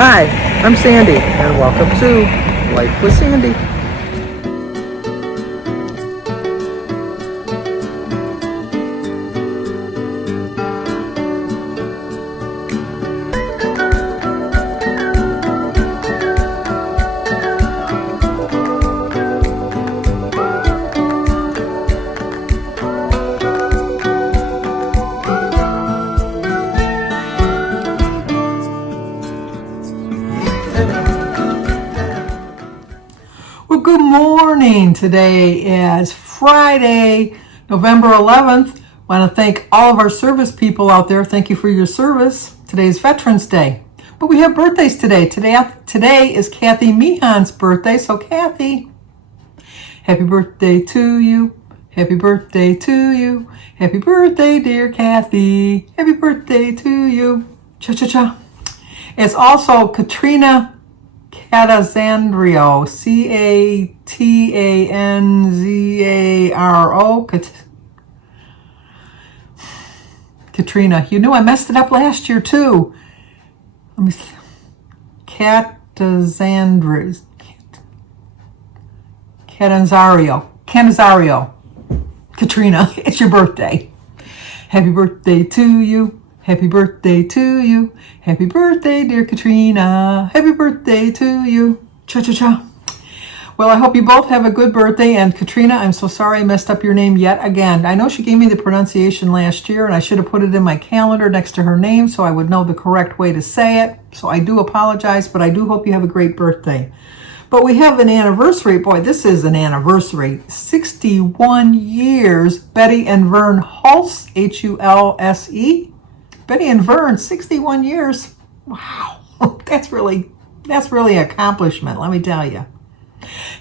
Hi, I'm Sandy, and welcome to Life with Sandy. Well, good morning. Today is Friday, November 11th. I want to thank all of our service people out there. Thank you for your service. Today is Veterans Day. But we have birthdays today. Today is Kathy Meehan's birthday. So Kathy, happy birthday to you. Happy birthday to you. Happy birthday, dear Kathy. Happy birthday to you. Cha-cha-cha. It's also Katrina Catanzaro, Catanzaro. Katrina, you knew I messed it up last year too. Let me see. Catanzaro. Katrina, it's your birthday. Happy birthday to you. Happy birthday to you. Happy birthday, dear Katrina. Happy birthday to you. Cha-cha-cha. Well, I hope you both have a good birthday. And Katrina, I'm so sorry I messed up your name yet again. I know she gave me the pronunciation last year, and I should have put it in my calendar next to her name so I would know the correct way to say it. So I do apologize, but I do hope you have a great birthday. But we have an anniversary. Boy, this is an anniversary. 61 years. Betty and Vern Hulse, Hulse. Betty and Vern, 61 years. Wow, that's really an accomplishment, let me tell you.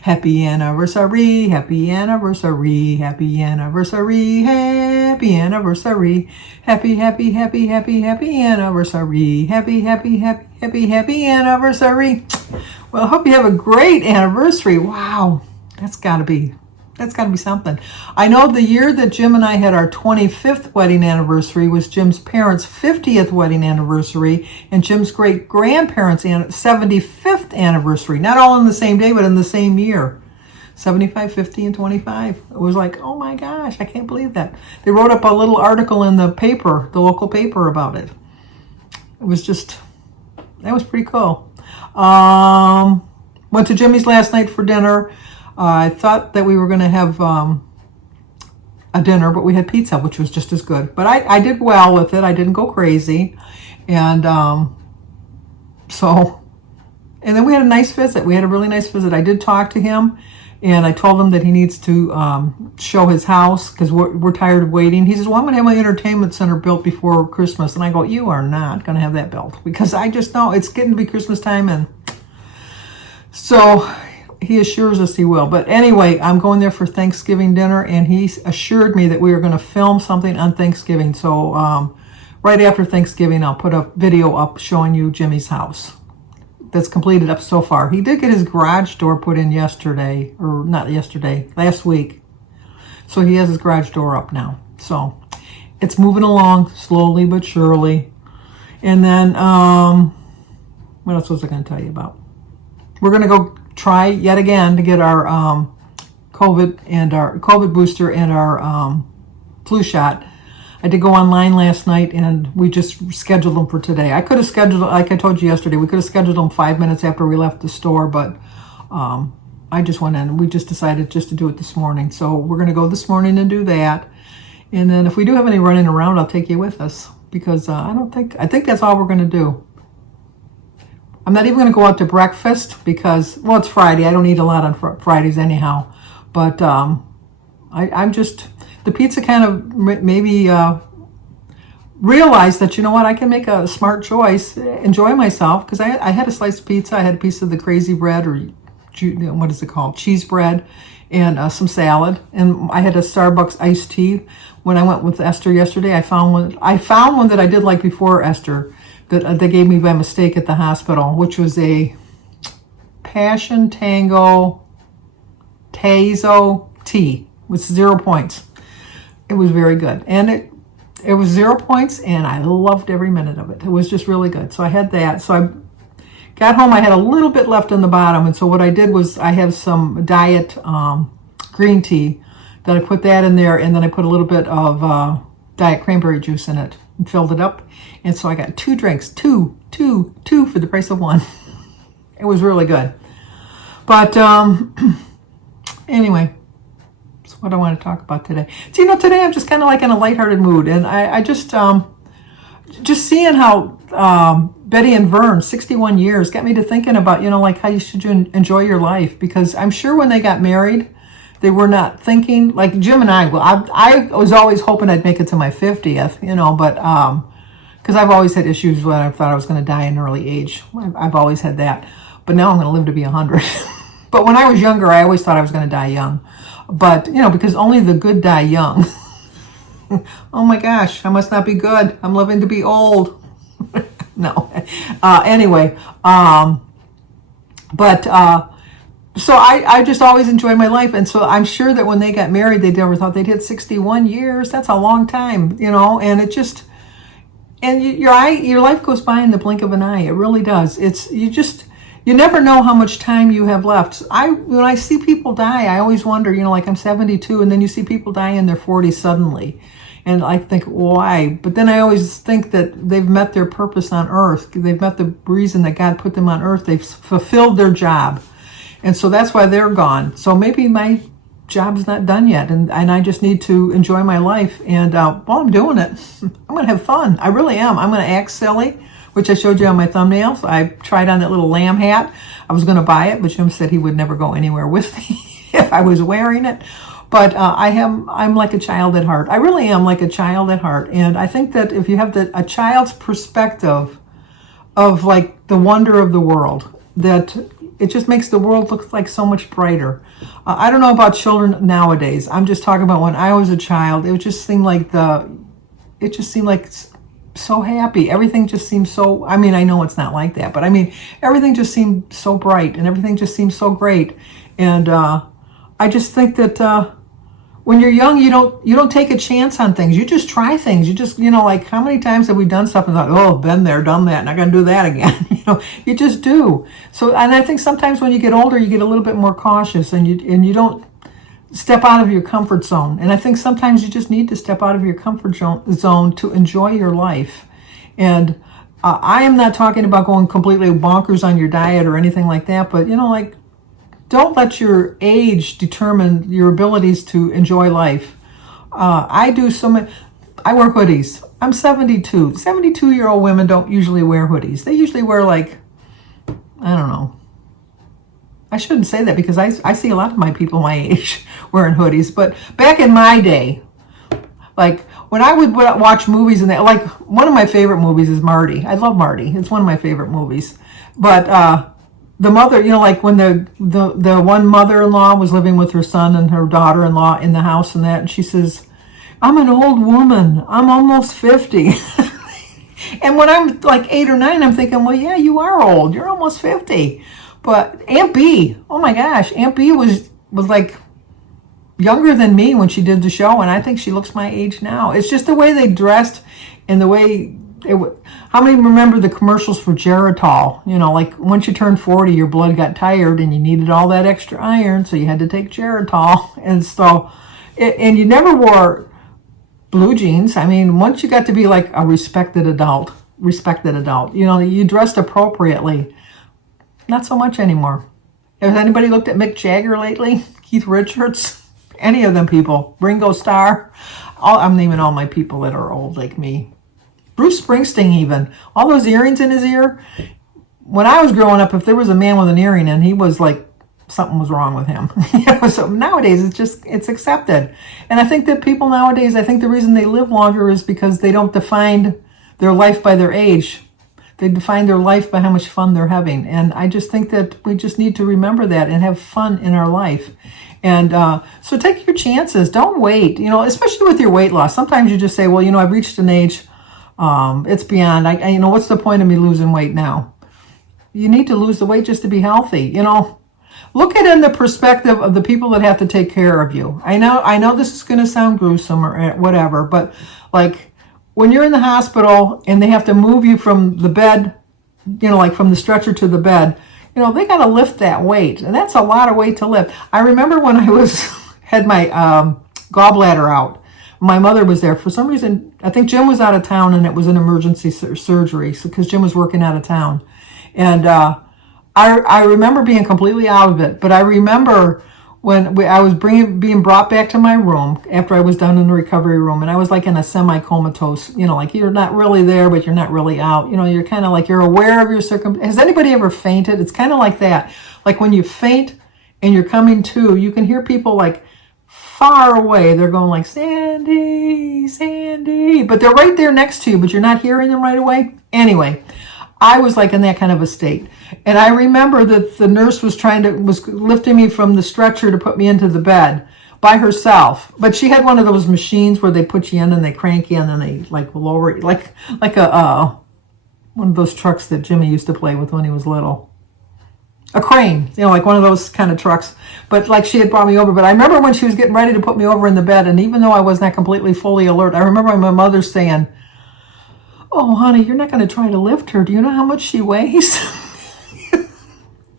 Happy anniversary, happy anniversary, happy anniversary, happy anniversary, happy anniversary, happy anniversary. Well, I hope you have a great anniversary. Wow, that's gotta be something. I know the year that Jim and I had our 25th wedding anniversary was Jim's parents' 50th wedding anniversary and Jim's great-grandparents' 75th anniversary. Not all in the same day, but in the same year. 75, 50, and 25. It was like, oh my gosh, I can't believe that. They wrote up a little article in the paper, the local paper, about it. It was just, that was pretty cool. Went to Jimmy's last night for dinner. I thought that we were going to have a dinner, but we had pizza, which was just as good. But I did well with it. I didn't go crazy. And then we had a nice visit. We had a really nice visit. I did talk to him, and I told him that he needs to show his house because we're tired of waiting. He says, well, I'm going to have my entertainment center built before Christmas. And I go, you are not going to have that built because I just know it's getting to be Christmas time. And so he assures us he will. But anyway, I'm going there for Thanksgiving dinner, and he assured me that we are going to film something on Thanksgiving. So right after Thanksgiving, I'll put a video up showing you Jimmy's house that's completed up so far. He did get his garage door put in last week. So he has his garage door up now. So it's moving along slowly but surely. And then, what else was I going to tell you about? We're going to go try yet again to get our COVID booster and our flu shot. I did go online last night, and we just scheduled them for today. I could have scheduled, like I told you yesterday, we could have scheduled them 5 minutes after we left the store, but I just went in. We just decided just to do it this morning. So we're going to go this morning and do that. And then if we do have any running around, I'll take you with us because I think that's all we're going to do. I'm not even going to go out to breakfast because, well, it's Friday. I don't eat a lot on Fridays anyhow. But I'm just, the pizza kind of maybe realized that, you know what, I can make a smart choice, enjoy myself, because I had a slice of pizza. I had a piece of the crazy bread, or what is it called, cheese bread, and some salad. And I had a Starbucks iced tea. When I went with Esther yesterday, I found one that I did like before Esther, that they gave me by mistake at the hospital, which was a Passion Tango Tazo tea with 0 points. It was very good. And it was 0 points, and I loved every minute of it. It was just really good. So I had that. So I got home, I had a little bit left on the bottom, and so what I did was I have some diet green tea that I put that in there, and then I put a little bit of diet cranberry juice in it and filled it up. And so I got 2 drinks, two for the price of 1. It was really good. But anyway, that's what I want to talk about today. So, today I'm just kind of like in a lighthearted mood, and I just seeing how Betty and Vern, 61 years, got me to thinking about, like how you should enjoy your life. Because I'm sure when they got married, they were not thinking, like Jim and I, well, I was always hoping I'd make it to my 50th, but because I've always had issues when I thought I was going to die in an early age. I've always had that. But now I'm going to live to be 100. But when I was younger, I always thought I was going to die young. But, because only the good die young. Oh my gosh, I must not be good. I'm living to be old. No. Anyway, so I just always enjoyed my life. And so I'm sure that when they got married, they never thought they'd hit 61 years. That's a long time, and it just, and your life goes by in the blink of an eye. It really does. You never know how much time you have left. When I see people die, I always wonder, like I'm 72, and then you see people die in their 40s suddenly. And I think, why? But then I always think that they've met their purpose on earth. They've met the reason that God put them on earth. They've fulfilled their job. And so that's why they're gone. So maybe my job's not done yet, and I just need to enjoy my life. And while I'm doing it, I'm going to have fun. I really am. I'm going to act silly, which I showed you on my thumbnails. I tried on that little lamb hat. I was going to buy it, but Jim said he would never go anywhere with me if I was wearing it. But I'm like a child at heart. I really am like a child at heart. And I think that if you have a child's perspective of like the wonder of the world, that it just makes the world look like so much brighter. I don't know about children nowadays. I'm just talking about when I was a child. It just seemed like so happy. Everything just seemed so, I know it's not like that, but everything just seemed so bright and everything just seemed so great. And I just think that when you're young, you don't take a chance on things. You just try things. You just, like how many times have we done stuff and thought, oh, been there, done that, not going to do that again. You just do. So, and I think sometimes when you get older, you get a little bit more cautious and you don't step out of your comfort zone. And I think sometimes you just need to step out of your comfort zone to enjoy your life. And I am not talking about going completely bonkers on your diet or anything like that, but don't let your age determine your abilities to enjoy life. I wear hoodies. I'm 72. 72-year-old women don't usually wear hoodies. They usually wear I don't know. I shouldn't say that because I see a lot of my people my age wearing hoodies. But back in my day, like when I would watch movies and that, like one of my favorite movies is Marty. I love Marty. It's one of my favorite movies. But the mother, like when the one mother-in-law was living with her son and her daughter-in-law in the house and that, and she says, I'm an old woman. I'm almost 50. And when I'm like 8 or 9, I'm thinking, well, yeah, you are old. You're almost 50. But Aunt B, oh my gosh, Aunt B was like younger than me when she did the show, and I think she looks my age now. It's just the way they dressed and the way how many remember the commercials for Geritol? Like once you turned 40, your blood got tired and you needed all that extra iron, so you had to take Geritol. And so, and you never wore blue jeans. Once you got to be like a respected adult, you dressed appropriately. Not so much anymore. Has anybody looked at Mick Jagger lately? Keith Richards? Any of them people? Ringo Starr? I'm naming all my people that are old like me. Bruce Springsteen even. All those earrings in his ear. When I was growing up, if there was a man with an earring in, he was like, something was wrong with him. So nowadays, it's accepted. And I think that people nowadays, the reason they live longer is because they don't define their life by their age. They define their life by how much fun they're having. And I just think that we just need to remember that and have fun in our life. And so take your chances. Don't wait, especially with your weight loss. Sometimes you just say, well, I've reached an age, it's beyond, what's the point of me losing weight now? You need to lose the weight just to be healthy. Look at it in the perspective of the people that have to take care of you. I know this is going to sound gruesome or whatever, but like when you're in the hospital and they have to move you from the bed like from the stretcher to the bed, they got to lift that weight. And that's a lot of weight to lift. I remember when I had my gallbladder out, my mother was there. For some reason, I think Jim was out of town and it was an emergency surgery because Jim was working out of town. And I remember being completely out of it. But I remember when I was being brought back to my room after I was done in the recovery room, and I was like in a semi-comatose, like you're not really there, but you're not really out. You're kind of like you're aware of your circumstances. Has anybody ever fainted? It's kind of like that. Like when you faint and you're coming to, you can hear people like far away. They're going like, Sandy, Sandy. But they're right there next to you, but you're not hearing them right away. Anyway, I was like in that kind of a state. And I remember that the nurse was lifting me from the stretcher to put me into the bed by herself. But she had one of those machines where they put you in and they crank you in and they like lower you, like a one of those trucks that Jimmy used to play with when he was little. A crane, like one of those kind of trucks. But like she had brought me over. But I remember when she was getting ready to put me over in the bed, and even though I was not completely fully alert, I remember my mother saying, "Oh, honey, you're not going to try to lift her. Do you know how much she weighs?"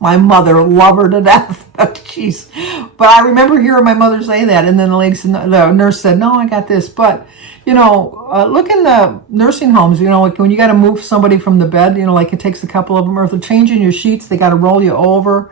My mother, love her to death. Jeez. But I remember hearing my mother say that, and then the nurse said, "No, I got this." But, look in the nursing homes, like when you got to move somebody from the bed, like it takes a couple of them, or if they're changing your sheets, they got to roll you over.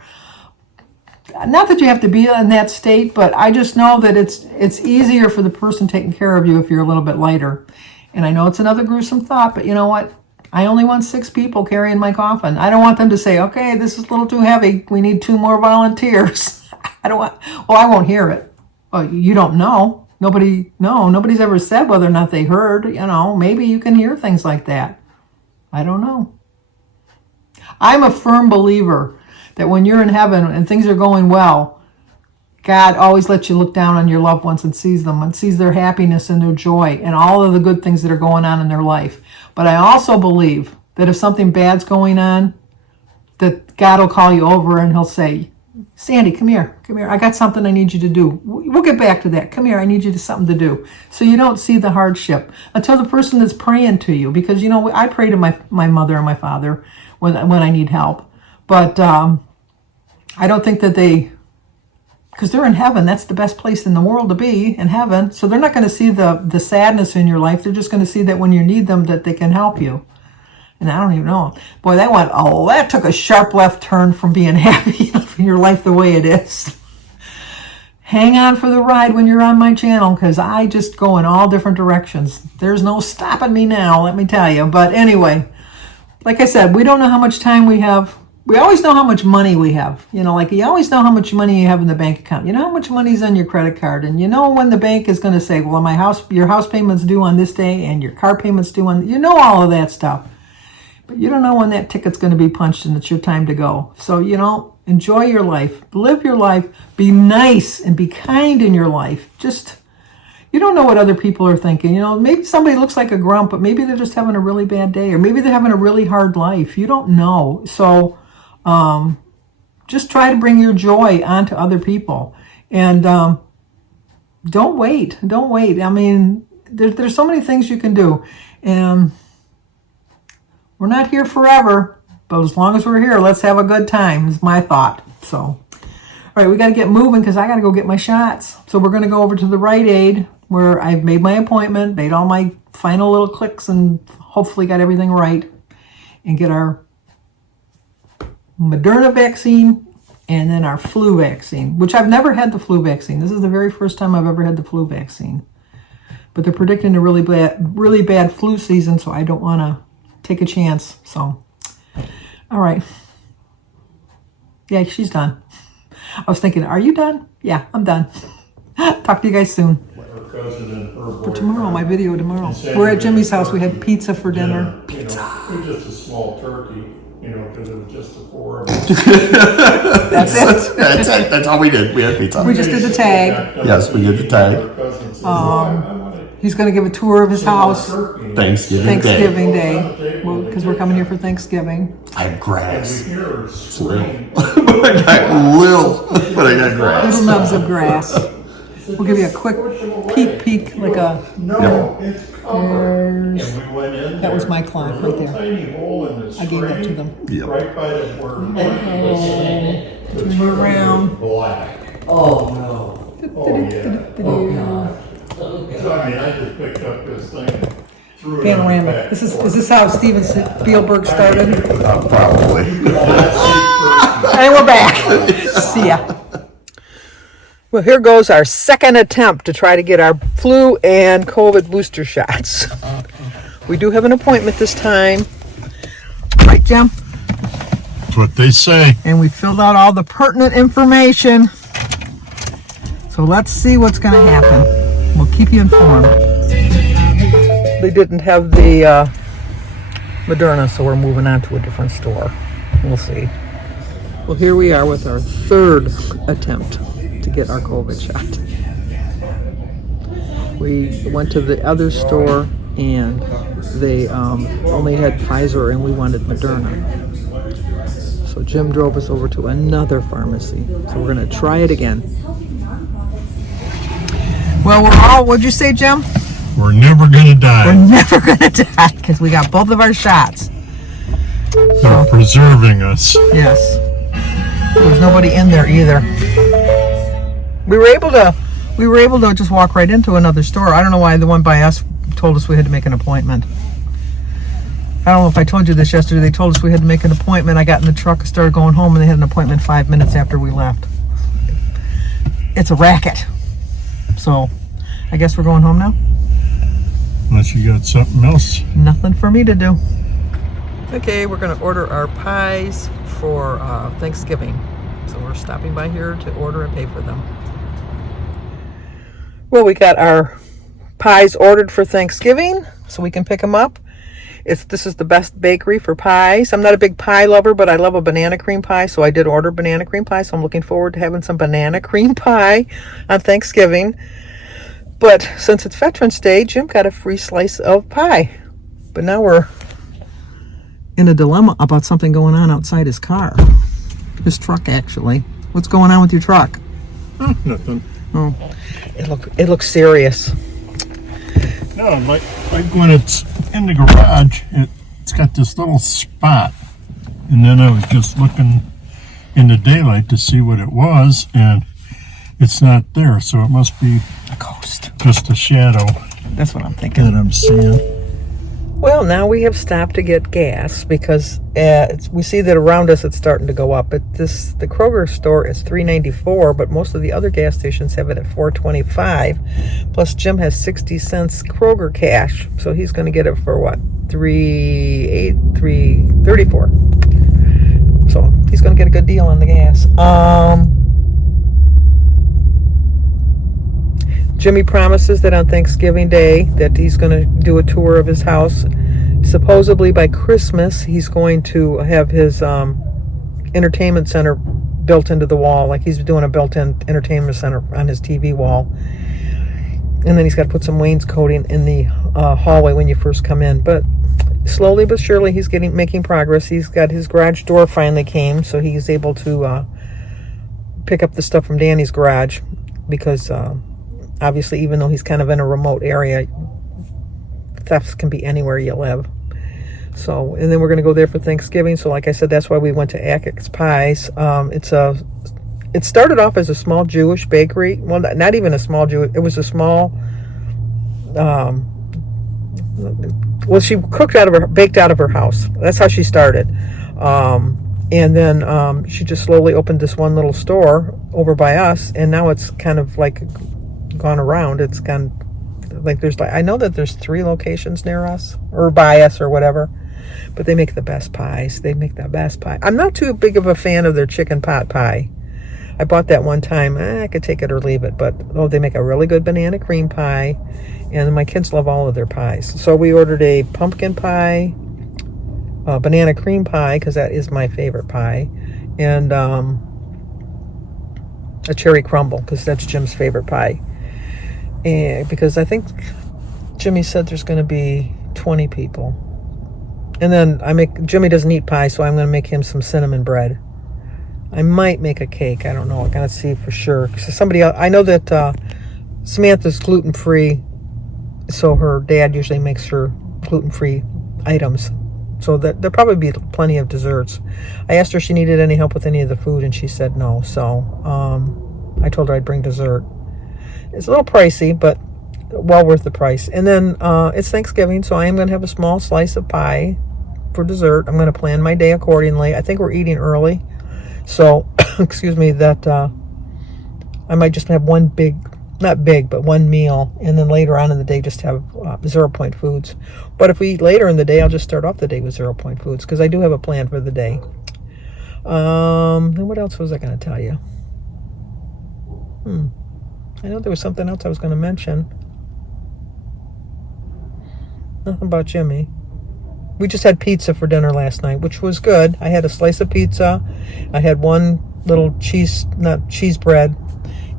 Not that you have to be in that state, but I just know that it's easier for the person taking care of you if you're a little bit lighter. And I know it's another gruesome thought, but you know what? I only want 6 people carrying my coffin. I don't want them to say, "Okay, this is a little too heavy. We need 2 more volunteers." I won't hear it. Well, you don't know. Nobody's ever said whether or not they heard. Maybe you can hear things like that. I don't know. I'm a firm believer that when you're in heaven and things are going well, God always lets you look down on your loved ones and sees them and sees their happiness and their joy and all of the good things that are going on in their life. But I also believe that if something bad's going on, that God will call you over and he'll say, "Sandy, come here. I got something I need you to do. We'll get back to that. Come here, I need you to something to do." So you don't see the hardship until the person that's praying to you. Because, I pray to my mother and my father when I need help. But I don't think that because they're in heaven. That's the best place in the world to be, in heaven. So they're not going to see the sadness in your life. They're just going to see that when you need them, that they can help you. And I don't even know. Boy, that took a sharp left turn from being happy in your life the way it is. Hang on for the ride when you're on my channel, because I just go in all different directions. There's no stopping me now, let me tell you. But anyway, like I said, we don't know how much time we have. We always know how much money we have. Like you always know how much money you have in the bank account. You know how much money is on your credit card. And you know when the bank is going to say, "Well, your house payment's due on this day and your car payment's due on," all of that stuff. But you don't know when that ticket's going to be punched and it's your time to go. So, enjoy your life. Live your life. Be nice and be kind in your life. You don't know what other people are thinking. Maybe somebody looks like a grump, but maybe they're just having a really bad day. Or maybe they're having a really hard life. You don't know. So just try to bring your joy onto other people. And don't wait. I mean, there's so many things you can do. And we're not here forever, but as long as we're here, let's have a good time, is my thought. So, all right, we got to get moving because I got to go get my shots. So we're going to go over to the Rite Aid where I've made my appointment, made all my final little clicks, and hopefully got everything right, and get our Moderna vaccine and then our flu vaccine, which I've never had the flu vaccine. This is the very first time I've ever had the flu vaccine. But they're predicting a really bad flu season, so I don't want to take a chance. So, all right. Yeah, she's done. I was thinking, are you done? Yeah, I'm done. Talk to you guys soon. For tomorrow, my video tomorrow. We're at Jimmy's house. We had pizza for dinner. Pizza. It was just a small turkey, because it was just the 4 of us. That's it. That's it. That's all we did. We had pizza. We just did the tag. Yes, we did the tag. He's going to give a tour of his house. Thanksgiving Day. Because we're coming here for Thanksgiving. I have grass. It's little. I got grass. Little nubs of grass. We'll give you a quick peek, like a. No, it's covered. And There's- we went in that was there, my clock a right little there. tiny hole in the I gave that to screen, them. Yep. right by the word. The turn turban around. was black. Oh no. Oh, yeah. Oh god. So, I mean, I just picked up this thing, and threw it on the Panoramic. back Is porch. this how Steven Spielberg started? Probably. And we're back. See ya. Well, here goes our second attempt to try to get our flu and COVID booster shots. We do have an appointment this time. Right, Jim? That's what they say. And we filled out all the pertinent information. So let's see what's going to happen. We'll keep you informed. They didn't have the Moderna, so we're moving on to a different store. We'll see. Well, here we are with our third attempt to get our COVID shot. We went to the other store and they only had Pfizer and we wanted Moderna. So Jim drove us over to another pharmacy. So we're going to try it again. Well, what'd you say, Jim? We're never gonna We're die. never going to die because we got both of our shots. They're preserving us. Yes. There was nobody in there either. We were able to just walk right into another store. I don't know why the one by us told us we had to make an appointment. I don't know if I told you this yesterday. They told us we had to make an appointment. I got in the truck and started going home and they had an appointment 5 minutes after we left. It's a racket. So I guess we're going home now. Unless you got something else. Nothing for me to do. Okay, we're going to order our pies for Thanksgiving. So we're stopping by here to order and pay for them. Well, we got our pies ordered for Thanksgiving, so we can pick them up. This is the best bakery for pies. I'm not a big pie lover, but I love a banana cream pie, so I did order banana cream pie. So I'm looking forward to having some banana cream pie on Thanksgiving. But since it's Veterans Day, Jim got a free slice of pie. But now we're in a dilemma about something going on outside his car. His truck, actually. What's going on with your truck? Nothing. Oh, it looks serious. No, like when it's in the garage, it's got this little spot. And then I was just looking in the daylight to see what it was, and it's not there, so it must be A ghost. just a shadow That's what I'm thinking. that I'm seeing. Well, now we have stopped to get gas because we see that around us it's starting to go up. The Kroger store is $3.94, but most of the other gas stations have it at $4.25. Plus, Jim has 60 cents Kroger cash, so he's going to get it for what? $3.34. So he's going to get a good deal on the gas. Jimmy promises that on Thanksgiving Day that he's going to do a tour of his house. Supposedly by Christmas, he's going to have his entertainment center built into the wall. Like he's doing a built-in entertainment center on his TV wall. And then he's got to put some wainscoting in the hallway when you first come in. But slowly but surely, he's making progress. He's got his garage door finally came, so he's able to pick up the stuff from Danny's garage because... obviously, even though he's kind of in a remote area, thefts can be anywhere you live. So, and then we're going to go there for Thanksgiving. So, like I said, that's why we went to Ackett's Pies. It started off as a small Jewish bakery. Well, not even a small Jewish. It was a small. Well, she baked out of her house. That's how she started. And then she just slowly opened this one little store over by us, and now it's kind of like gone around. It's gone like I know that there's 3 locations near us or by us or whatever, but they make the best pies. They make the best pie. I'm not too big of a fan of their chicken pot pie. I bought that one time. I could take it or leave it, but they make a really good banana cream pie, and my kids love all of their pies. So we ordered a pumpkin pie, banana cream pie because that is my favorite pie, and a cherry crumble because that's Jim's favorite pie. And because I think Jimmy said there's going to be 20 people. And then Jimmy doesn't eat pie, so I'm going to make him some cinnamon bread. I might make a cake. I don't know. I got to see for sure. So somebody else, I know that Samantha's gluten-free, so her dad usually makes her gluten-free items. So that there'll probably be plenty of desserts. I asked her if she needed any help with any of the food, and she said no. So I told her I'd bring dessert. It's a little pricey, but well worth the price. And then it's Thanksgiving, so I am going to have a small slice of pie for dessert. I'm going to plan my day accordingly. I think we're eating early, so excuse me, that I might just have one big, not big, but one meal, and then later on in the day just have 0 point foods. But if we eat later in the day, I'll just start off the day with 0 point foods, because I do have a plan for the day. And what else was I going to tell you? I know there was something else I was going to mention. Nothing about Jimmy. We just had pizza for dinner last night, which was good. I had a slice of pizza. I had one little cheese bread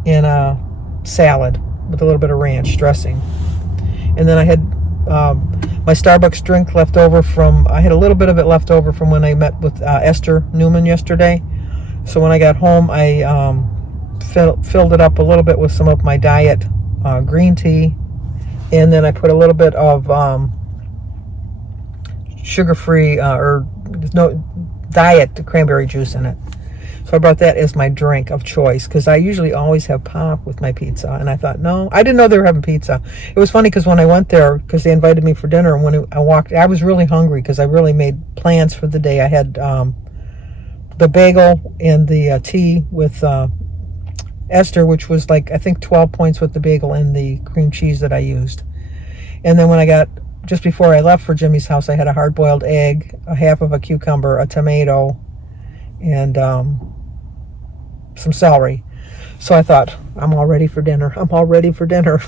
and a salad with a little bit of ranch dressing. And then I had my Starbucks drink left over I had a little bit of it left over from when I met with Esther Newman yesterday. So when I got home, I filled it up a little bit with some of my diet green tea. And then I put a little bit of sugar-free or no diet cranberry juice in it. So I brought that as my drink of choice, because I usually always have pop with my pizza. And I thought, no, I didn't know they were having pizza. It was funny because when I went there, because they invited me for dinner, and when I walked, I was really hungry because I really made plans for the day. I had the bagel and the tea with Esther, which was like, I think 12 points with the bagel and the cream cheese that I used. And then when I got, just before I left for Jimmy's house, I had a hard-boiled egg, a half of a cucumber, a tomato, and some celery. So I thought, I'm all ready for dinner. I'm all ready for dinner.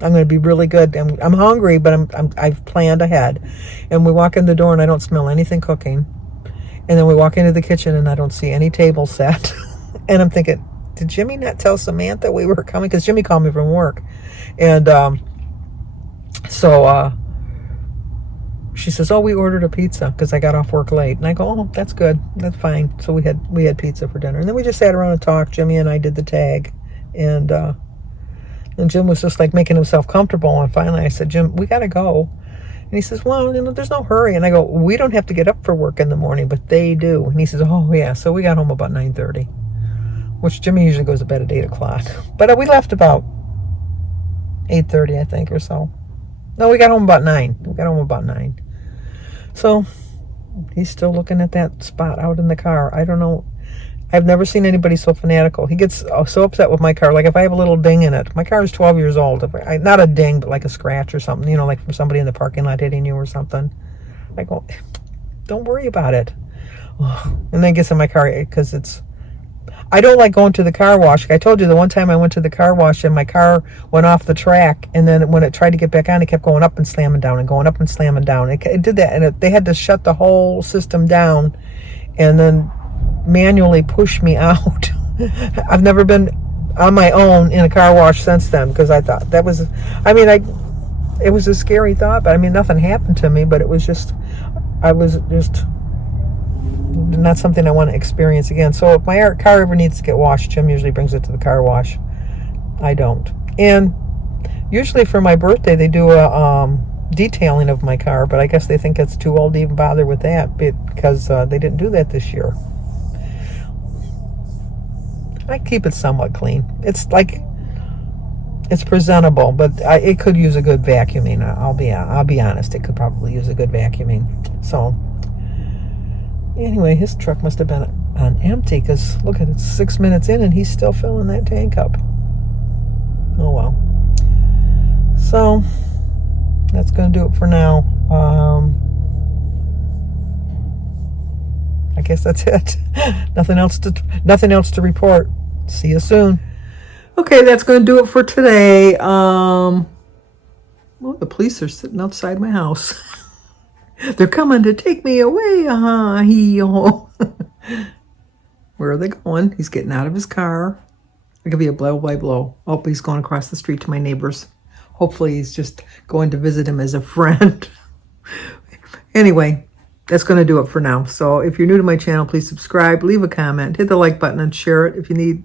I'm going to be really good. I'm hungry, but I've planned ahead. And we walk in the door, and I don't smell anything cooking. And then we walk into the kitchen, and I don't see any table set. And I'm thinking, did Jimmy not tell Samantha we were coming? Because Jimmy called me from work. And so she says, oh, we ordered a pizza because I got off work late. And I go, oh, that's good. That's fine. So we had pizza for dinner. And then we just sat around and talked. Jimmy and I did the tag. And Jim was just like making himself comfortable. And finally I said, Jim, we got to go. And he says, well, there's no hurry. And I go, we don't have to get up for work in the morning, but they do. And he says, oh, yeah. So we got home about 9:30, which Jimmy usually goes to bed at 8 o'clock. But we left about 8:30, I think, or so. No, we got home about 9. So he's still looking at that spot out in the car. I don't know. I've never seen anybody so fanatical. He gets so upset with my car. Like if I have a little ding in it. My car is 12 years old. Not a ding, but like a scratch or something, like from somebody in the parking lot hitting you or something. I go, don't worry about it. And then gets in my car because I don't like going to the car wash. I told you the one time I went to the car wash and my car went off the track, and then when it tried to get back on, it kept going up and slamming down and going up and slamming down. It did that, and they had to shut the whole system down and then manually push me out. I've never been on my own in a car wash since then, because I thought that was, it was a scary thought, but nothing happened to me, but I was just not something I want to experience again. So if my car ever needs to get washed, Jim usually brings it to the car wash. I don't. And usually for my birthday, they do a detailing of my car, but I guess they think it's too old to even bother with that because they didn't do that this year. I keep it somewhat clean. It's presentable, but it could use a good vacuuming. I'll be honest. It could probably use a good vacuuming. So anyway, his truck must have been on empty, because look at it, 6 minutes in and he's still filling that tank up. Oh well. So that's going to do it for now. I guess that's it. Nothing else to report. See you soon. Okay, that's going to do it for today. Well, the police are sitting outside my house. They're coming to take me away. Where are they going? He's getting out of his car. It could be a blow by blow. Oh, he's going across the street to my neighbor's. Hopefully he's just going to visit him as a friend. Anyway, that's going to do it for now. So if you're new to my channel, please subscribe, leave a comment, hit the like button, and share it if you need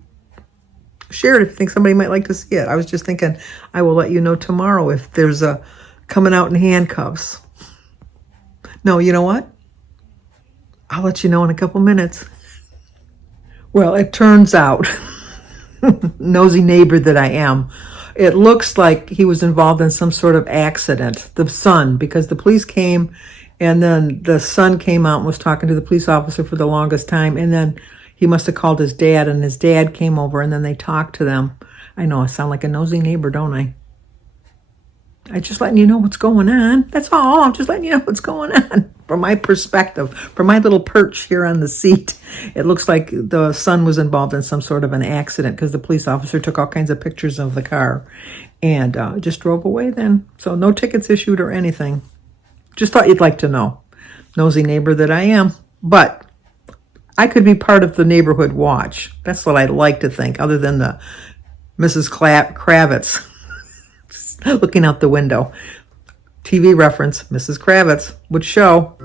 share it if you think somebody might like to see it. I was just thinking I will let you know tomorrow if there's a coming out in handcuffs. No, you know what? I'll let you know in a couple minutes. Well, it turns out, nosy neighbor that I am, it looks like he was involved in some sort of accident. The son, because the police came, and then the son came out and was talking to the police officer for the longest time, and then he must have called his dad, and his dad came over, and then they talked to them. I know I sound like a nosy neighbor, don't I? I'm just letting you know what's going on. That's all. I'm just letting you know what's going on. From my perspective, from my little perch here on the seat, it looks like the son was involved in some sort of an accident because the police officer took all kinds of pictures of the car and just drove away then. So no tickets issued or anything. Just thought you'd like to know. Nosy neighbor that I am. But I could be part of the neighborhood watch. That's what I'd like to think, other than the Mrs. Kravitz looking out the window. TV reference, Mrs. Kravitz would show.